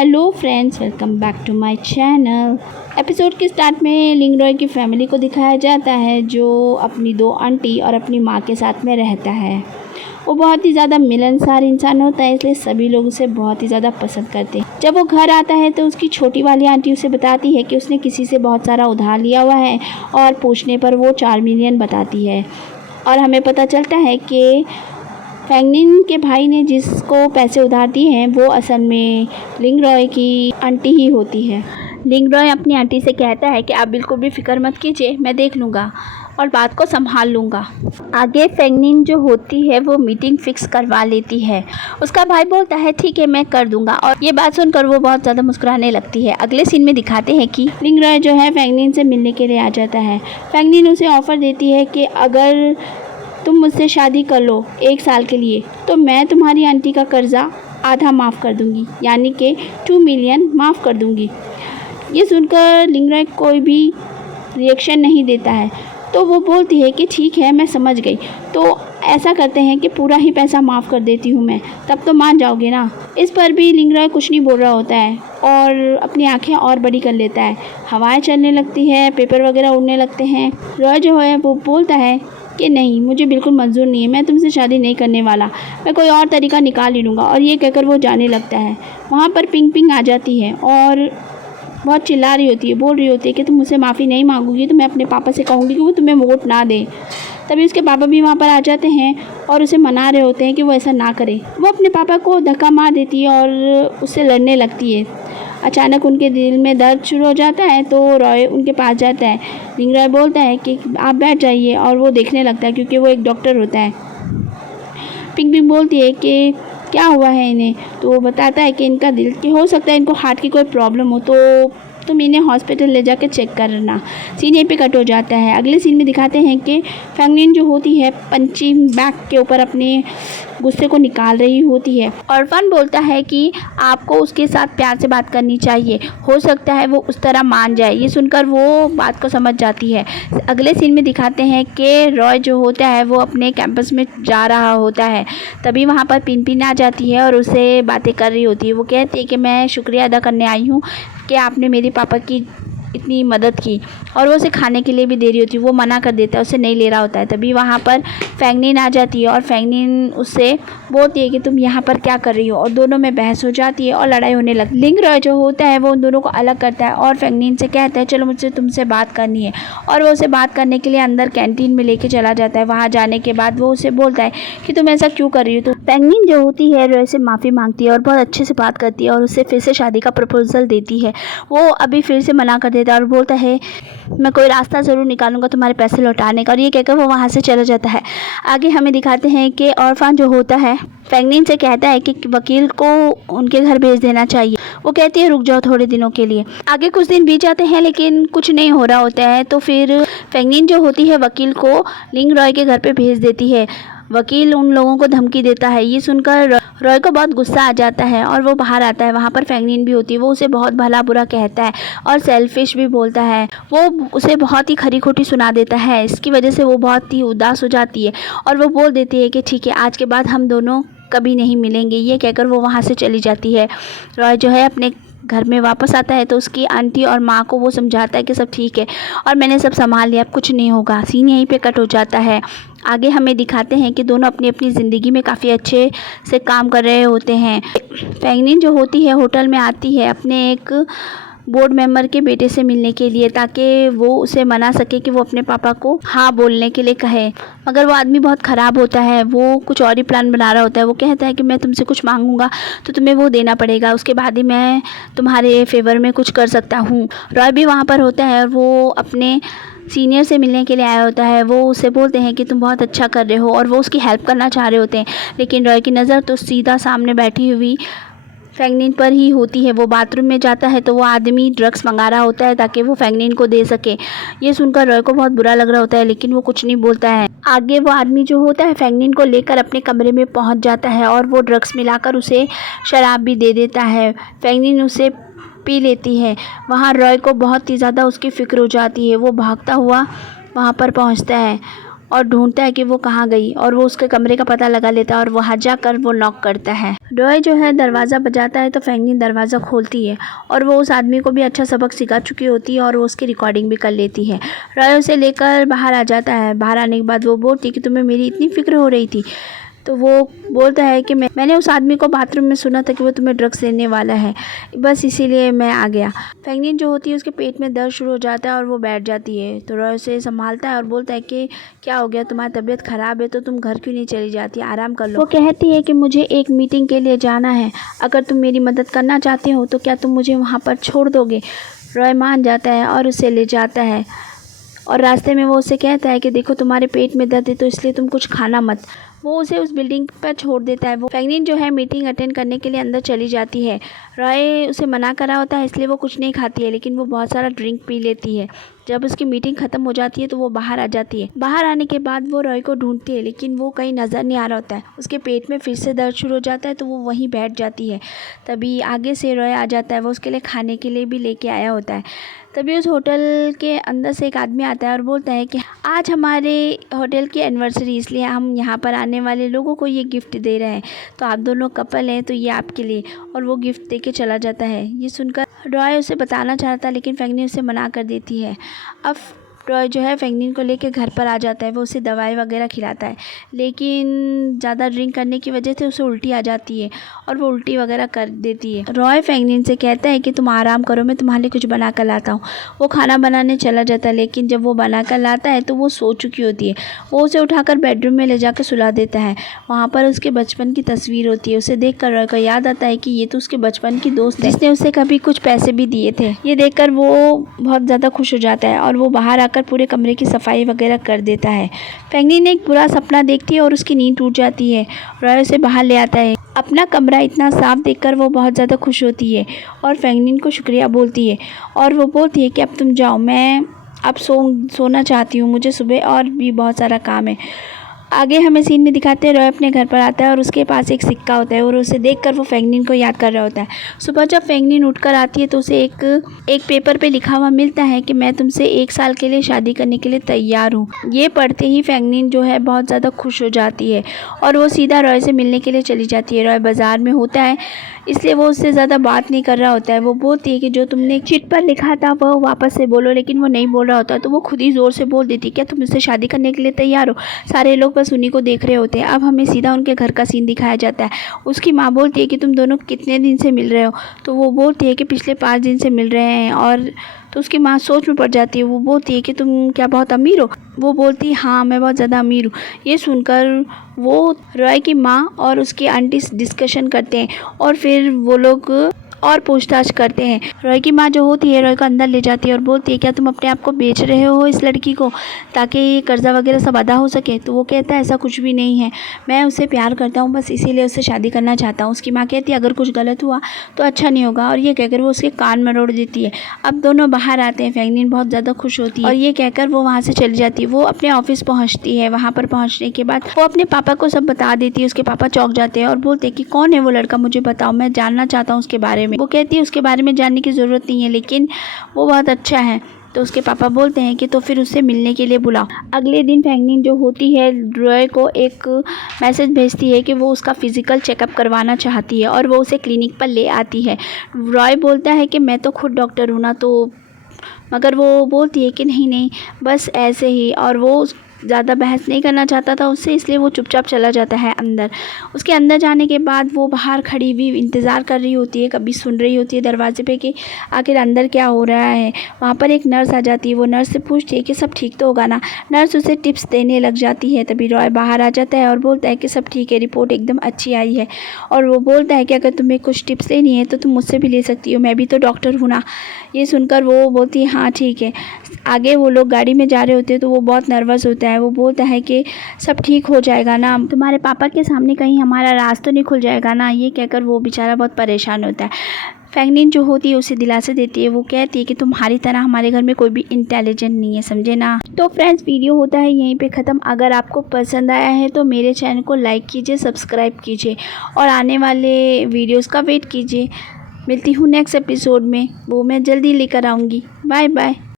Hello friends, welcome back to my channel. Episode के start में लिंगरॉय की फैमिली को दिखाया जाता है जो अपनी दो आंटी और अपनी माँ के साथ में रहता है। वो बहुत ही ज़्यादा मिलनसार इंसान होता है, इसलिए सभी लोग उसे बहुत ही ज़्यादा पसंद करते हैं। जब वो घर आता है तो उसकी छोटी वाली आंटी उसे बताती है कि उसने किसी से बहुत सारा उधार लिया हुआ है और पूछने पर वो 4 मिलियन बताती है। और हमें पता चलता है कि फैंगनिन के भाई ने जिसको पैसे उधार दिए हैं वो असल में लिंगरॉय की आंटी ही होती है। लिंगरॉय अपनी आंटी से कहता है कि आप बिल्कुल भी फिक्र मत कीजिए, मैं देख लूँगा और बात को संभाल लूँगा। आगे फैंगनिन जो होती है वो मीटिंग फिक्स करवा लेती है। उसका भाई बोलता है ठीक है मैं कर दूँगा, और ये बात सुनकर वो बहुत ज़्यादा मुस्कुराने लगती है। अगले सीन में दिखाते हैं कि लिंगरॉय जो है फैंगनिन से मिलने के लिए आ जाता है। फैंगनिन उसे ऑफ़र देती है कि अगर तुम मुझसे शादी कर लो 1 साल के लिए तो मैं तुम्हारी आंटी का कर्ज़ा आधा माफ़ कर दूंगी, यानी कि 2 मिलियन माफ़ कर दूंगी। ये सुनकर लिंगरॉय कोई भी रिएक्शन नहीं देता है, तो वो बोलती है कि ठीक है मैं समझ गई, तो ऐसा करते हैं कि पूरा ही पैसा माफ़ कर देती हूँ मैं, तब तो मान जाओगे ना। इस पर भी लिंगरॉय कुछ नहीं बोल रहा होता है और अपनी आंखें और बड़ी कर लेता है। हवाएं चलने लगती है, पेपर वगैरह उड़ने लगते हैं। रॉय जो है वो बोलता है कि नहीं, मुझे बिल्कुल मंजूर नहीं है, मैं तुमसे शादी नहीं करने वाला, मैं कोई और तरीका निकाल ही लूँगा। और ये कहकर वो जाने लगता है। वहाँ पर पिंग पिंग आ जाती है और बहुत चिल्ला रही होती है, बोल रही होती है कि तुम मुझसे माफ़ी नहीं मांगोगी तो मैं अपने पापा से कहूँगी कि वो तुम्हें वोट ना दे। तभी उसके पापा भी वहाँ पर आ जाते हैं और उसे मना रहे होते हैं कि वो ऐसा ना करे। वो अपने पापा को धक्का मार देती है और उससे लड़ने लगती है। अचानक उनके दिल में दर्द शुरू हो जाता है तो रॉय उनके पास जाता है। लिंगरॉय बोलता है कि आप बैठ जाइए और वो देखने लगता है क्योंकि वो एक डॉक्टर होता है। पिंग पिंग बोलती है कि क्या हुआ है इन्हें, तो वो बताता है कि इनका दिल कि हो सकता है इनको हार्ट की कोई प्रॉब्लम हो, तो तुम इन्हें हॉस्पिटल ले जाकर चेक करना। सीन यहीं पे कट हो जाता है। अगले सीन में दिखाते हैं कि फैंगनिन जो होती है पंचिंग बैग के ऊपर अपने गुस्से को निकाल रही होती है। ऑर्फन बोलता है कि आपको उसके साथ प्यार से बात करनी चाहिए, हो सकता है वो उस तरह मान जाए। ये सुनकर वो बात को समझ जाती है। अगले सीन में दिखाते हैं कि रॉय जो होता है वो अपने कैंपस में जा रहा होता है। तभी वहाँ पर पिन पिन आ जाती है और उसे बातें कर रही होती है। वो कहती है कि मैं शुक्रिया अदा करने आई हूँ कि आपने मेरे पापा की इतनी मदद की, और वो उसे खाने के लिए भी दे रही होती है। वो मना कर देता है, उसे नहीं ले रहा होता है। तभी वहाँ पर फैंगनिन आ जाती है और फैंगनिन उससे बोलती है कि तुम यहाँ पर क्या कर रही हो, और दोनों में बहस हो जाती है और लड़ाई होने लगती है। लिंगरॉय जो होता है वो उन दोनों को अलग करता है और फैंगनिन से कहता है चलो मुझसे तुमसे बात करनी है, और वो उसे बात करने के लिए अंदर कैंटीन में लेके चला जाता है। वहाँ जाने के बाद वो उसे बोलता है कि तुम ऐसा क्यों कर रही हो। तो फैंगनिन जो होती है रॉय से माफ़ी मांगती है और बहुत अच्छे से बात करती है और उसे फिर से शादी का प्रपोजल देती है। वो अभी फिर से मना कर देता है और बोलता है मैं कोई रास्ता ज़रूर निकालूंगा तुम्हारे पैसे लौटाने का, और ये कहकर वो वहाँ से चला जाता है। आगे हमें दिखाते हैं कि ऑर्फन जो होता है फैंगनिन से कहता है कि वकील को उनके घर भेज देना चाहिए। वो कहती है रुक जाओ थोड़े दिनों के लिए। आगे कुछ दिन बीत जाते हैं लेकिन कुछ नहीं हो रहा होता है, तो फिर फैंगनिन जो होती है वकील को लिंगरॉय के घर पे भेज देती है। वकील उन लोगों को धमकी देता है। ये सुनकर रॉय को बहुत गुस्सा आ जाता है और वो बाहर आता है। वहाँ पर फैंगनिन भी होती है। वो उसे बहुत भला बुरा कहता है और सेल्फिश भी बोलता है। वो उसे बहुत ही खरी खोटी सुना देता है। इसकी वजह से वो बहुत ही उदास हो जाती है और वो बोल देती है कि ठीक है आज के बाद हम दोनों कभी नहीं मिलेंगे। ये कहकर वो वहाँ से चली जाती है। रॉय जो है अपने घर में वापस आता है तो उसकी आंटी और माँ को वो समझाता है कि सब ठीक है और मैंने सब संभाल लिया, अब कुछ नहीं होगा। सीन यहीं पे कट हो जाता है। आगे हमें दिखाते हैं कि दोनों अपनी अपनी ज़िंदगी में काफ़ी अच्छे से काम कर रहे होते हैं। फैंगनिन जो होती है होटल में आती है अपने एक बोर्ड मेंबर के बेटे से मिलने के लिए, ताकि वो उसे मना सके कि वो अपने पापा को हाँ बोलने के लिए कहे। मगर वो आदमी बहुत ख़राब होता है, वो कुछ और ही प्लान बना रहा होता है। वो कहता है कि मैं तुमसे कुछ मांगूंगा तो तुम्हें वो देना पड़ेगा, उसके बाद ही मैं तुम्हारे फेवर में कुछ कर सकता हूँ। रॉय भी वहाँ पर होता है और वो अपने सीनियर से मिलने के लिए आया होता है। वो उसे बोलते हैं कि तुम बहुत अच्छा कर रहे हो और वो उसकी हेल्प करना चाह रहे होते हैं, लेकिन रॉय की नज़र तो सीधा सामने बैठी हुई फैंगनिन पर ही होती है। वो बाथरूम में जाता है तो वो आदमी ड्रग्स मंगा रहा होता है ताकि वो फैंगनिन को दे सके। ये सुनकर रॉय को बहुत बुरा लग रहा होता है लेकिन वो कुछ नहीं बोलता है। आगे वो आदमी जो होता है फैंगनिन को लेकर अपने कमरे में पहुंच जाता है और वो ड्रग्स मिलाकर उसे शराब भी दे देता है। फैंगनिन उसे पी लेती है। वहाँ रॉय को बहुत ही ज़्यादा उसकी फ़िक्र हो जाती है। वो भागता हुआ वहाँ पर पहुँचता है और ढूंढता है कि वो कहाँ गई, और वो उसके कमरे का पता लगा लेता है और वहाँ जाकर वो नॉक करता है। रॉय जो है दरवाज़ा बजाता है तो फैंगनिन दरवाज़ा खोलती है और वो उस आदमी को भी अच्छा सबक सिखा चुकी होती है और वो उसकी रिकॉर्डिंग भी कर लेती है। रॉय उसे लेकर बाहर आ जाता है। बाहर आने के बाद वो बोलती है कि तुम्हें मेरी इतनी फ़िक्र हो रही थी। तो वो बोलता है कि मैंने उस आदमी को बाथरूम में सुना था कि वो तुम्हें ड्रग्स देने वाला है, बस इसीलिए मैं आ गया। फैंगनिन जो होती है उसके पेट में दर्द शुरू हो जाता है और वो बैठ जाती है। तो रॉय उसे संभालता है और बोलता है कि क्या हो गया, तुम्हारी तबीयत ख़राब है तो तुम घर क्यों नहीं चली जाती, आराम कर लो। वो कहती है कि मुझे एक मीटिंग के लिए जाना है, अगर तुम मेरी मदद करना चाहते हो तो क्या तुम मुझे वहाँ पर छोड़ दोगे। रॉय मान जाता है और उसे ले जाता है और रास्ते में वो उसे कहता है कि देखो तुम्हारे पेट में दर्द है तो इसलिए तुम कुछ खाना मत। वो उसे उस बिल्डिंग पर छोड़ देता है। वो फैंगनिन जो है मीटिंग अटेंड करने के लिए अंदर चली जाती है। रॉय उसे मना करा होता है इसलिए वो कुछ नहीं खाती है, लेकिन वो बहुत सारा ड्रिंक पी लेती है। जब उसकी मीटिंग ख़त्म हो जाती है तो वो बाहर आ जाती है। बाहर आने के बाद वो रॉय को ढूंढती है लेकिन वो कहीं नज़र नहीं आ रहा होता है। उसके पेट में फिर से दर्द शुरू हो जाता है तो वो वहीं बैठ जाती है। तभी आगे से रॉय आ जाता है, वो उसके लिए खाने के लिए भी लेके आया होता है। तभी उस होटल के अंदर से एक आदमी आता है और बोलता है कि आज हमारे होटल की एनिवर्सरी, इसलिए हम यहाँ पर आने वाले लोगों को ये गिफ्ट दे रहे हैं, तो आप दोनों कपल हैं तो ये आपके लिए, और वो गिफ्ट दे के चला जाता है। ये सुनकर रॉय उसे बताना चाहता है लेकिन फैंगनिन उसे मना कर देती है। अब रॉय जो है फैंगनिन को लेकर घर पर आ जाता है। वो उसे दवाई वगैरह खिलाता है लेकिन ज़्यादा ड्रिंक करने की वजह से उसे उल्टी आ जाती है और वो उल्टी वगैरह कर देती है। रॉय फैंगनिन से कहता है कि तुम आराम करो, मैं तुम्हारे लिए कुछ बना कर लाता हूँ। वो खाना बनाने चला जाता है लेकिन जब वो बना कर लाता है तो वो सो चुकी होती है। वो उसे उठाकर बेडरूम में ले जाकर सुला देता है। वहाँ पर उसके बचपन की तस्वीर होती है। उसे देख कर रॉय को याद आता है कि ये तो उसके बचपन की दोस्त है जिसने उसे कभी कुछ पैसे भी दिए थे। ये देखकर वो बहुत ज़्यादा खुश हो जाता है और वो बाहर आकर पूरे कमरे की सफाई वगैरह कर देता है। फैंगनिन एक बुरा सपना देखती है और उसकी नींद टूट जाती है। रॉय उसे बाहर ले आता है। अपना कमरा इतना साफ देखकर वो बहुत ज़्यादा खुश होती है और फैंगनिन को शुक्रिया बोलती है और वो बोलती है कि अब तुम जाओ, मैं अब सोना चाहती हूँ, मुझे सुबह और भी बहुत सारा काम है। आगे हमें सीन में दिखाते हैं रॉय अपने घर पर आता है और उसके पास एक सिक्का होता है और उसे देखकर वो फैंगनिन को याद कर रहा होता है। सुबह जब फैंगनिन उठकर आती है तो उसे एक पेपर पे लिखा हुआ मिलता है कि मैं तुमसे 1 साल के लिए शादी करने के लिए तैयार हूँ। ये पढ़ते ही फैंगनिन जो है बहुत ज़्यादा खुश हो जाती है और वो सीधा रॉय से मिलने के लिए चली जाती है। रॉय बाज़ार में होता है इसलिए वो उससे ज़्यादा बात नहीं कर रहा होता है। वो बोलती है कि जो तुमने चिट पर लिखा था वह वापस से बोलो, लेकिन वो नहीं बोल रहा होता है तो वो खुद ही ज़ोर से बोल देती है क्या तुम मुझसे शादी करने के लिए तैयार हो। सारे लोग बस उन्हीं को देख रहे होते हैं। अब हमें सीधा उनके घर का सीन दिखाया जाता है। उसकी माँ बोलती है कि तुम दोनों कितने दिन से मिल रहे हो, तो वो बोलती है कि पिछले 5 दिन से मिल रहे हैं। और तो उसकी माँ सोच में पड़ जाती है। वो बोलती है कि तुम क्या बहुत अमीर हो। वो बोलती है हाँ मैं बहुत ज़्यादा अमीर हूँ। ये सुनकर वो रॉय की माँ और उसकी आंटी डिस्कशन करते हैं और फिर वो लोग और पूछताछ करते हैं। रॉय की माँ जो होती है रॉय को अंदर ले जाती है और बोलती है क्या तुम अपने आप को बेच रहे हो इस लड़की को ताकि ये कर्जा वगैरह सब अदा हो सके। तो वो कहता है ऐसा कुछ भी नहीं है, मैं उससे प्यार करता हूँ, बस इसीलिए उससे शादी करना चाहता हूँ। उसकी माँ कहती है अगर कुछ गलत हुआ तो अच्छा नहीं होगा, और ये कहकर वो उसके कान में रोड़ देती है। अब दोनों बाहर आते हैं। फैंगनिन बहुत ज़्यादा खुश होती है और ये कहकर वो वहाँ से चली जाती है। वो अपने ऑफिस पहुँचती है। वहाँ पर पहुँचने के बाद वो अपने पापा को सब बता देती है। उसके पापा चौंक जाते हैं और बोलते हैं कि कौन है वो लड़का, मुझे बताओ, मैं जानना चाहता हूँ उसके बारे में। वो कहती है उसके बारे में जानने की ज़रूरत नहीं है, लेकिन वो बहुत अच्छा है। तो उसके पापा बोलते हैं कि तो फिर उससे मिलने के लिए बुलाओ। अगले दिन फैंगनिन जो होती है रॉय को एक मैसेज भेजती है कि वो उसका फ़िज़िकल चेकअप करवाना चाहती है और वो उसे क्लिनिक पर ले आती है। रॉय बोलता है कि मैं तो खुद डॉक्टर हूँ ना, तो मगर वो बोलती है कि नहीं नहीं बस ऐसे ही, और वो ज़्यादा बहस नहीं करना चाहता था उससे, इसलिए वो चुपचाप चला जाता है अंदर। उसके अंदर जाने के बाद वो बाहर खड़ी हुई इंतज़ार कर रही होती है, कभी सुन रही होती है दरवाजे पे कि आखिर अंदर क्या हो रहा है। वहाँ पर एक नर्स आ जाती है। वो नर्स से पूछती है कि सब ठीक तो होगा ना। नर्स उसे टिप्स देने लग जाती है। तभी रॉय बाहर आ जाता है और बोलता है कि सब ठीक है, रिपोर्ट एकदम अच्छी आई है। और वो बोलता है कि अगर तुम्हें कुछ टिप्स लेनी है तो तुम मुझसे भी ले सकती हो, मैं भी तो डॉक्टर हूँ ना। ये सुनकर वो बोलती है हाँ ठीक है। आगे वो लोग गाड़ी में जा रहे होते हैं तो वो बहुत नर्वस होता है। वो बोलता है कि सब ठीक हो जाएगा ना, तुम्हारे पापा के सामने कहीं हमारा राज तो नहीं खुल जाएगा ना। ये कहकर वो बेचारा बहुत परेशान होता है। फैंगनिन जो होती है उसे दिलासा देती है। वो कहती है कि तुम्हारी तरह हमारे घर में कोई भी इंटेलिजेंट नहीं है, समझे ना। तो फ्रेंड्स वीडियो होता है यहीं पे ख़त्म। अगर आपको पसंद आया है तो मेरे चैनल को लाइक कीजिए, सब्सक्राइब कीजिए और आने वाले वीडियोस का वेट कीजिए। मिलती हूँ नेक्स्ट एपिसोड में, वो मैं जल्दी लेकर आऊँगी। Bye bye.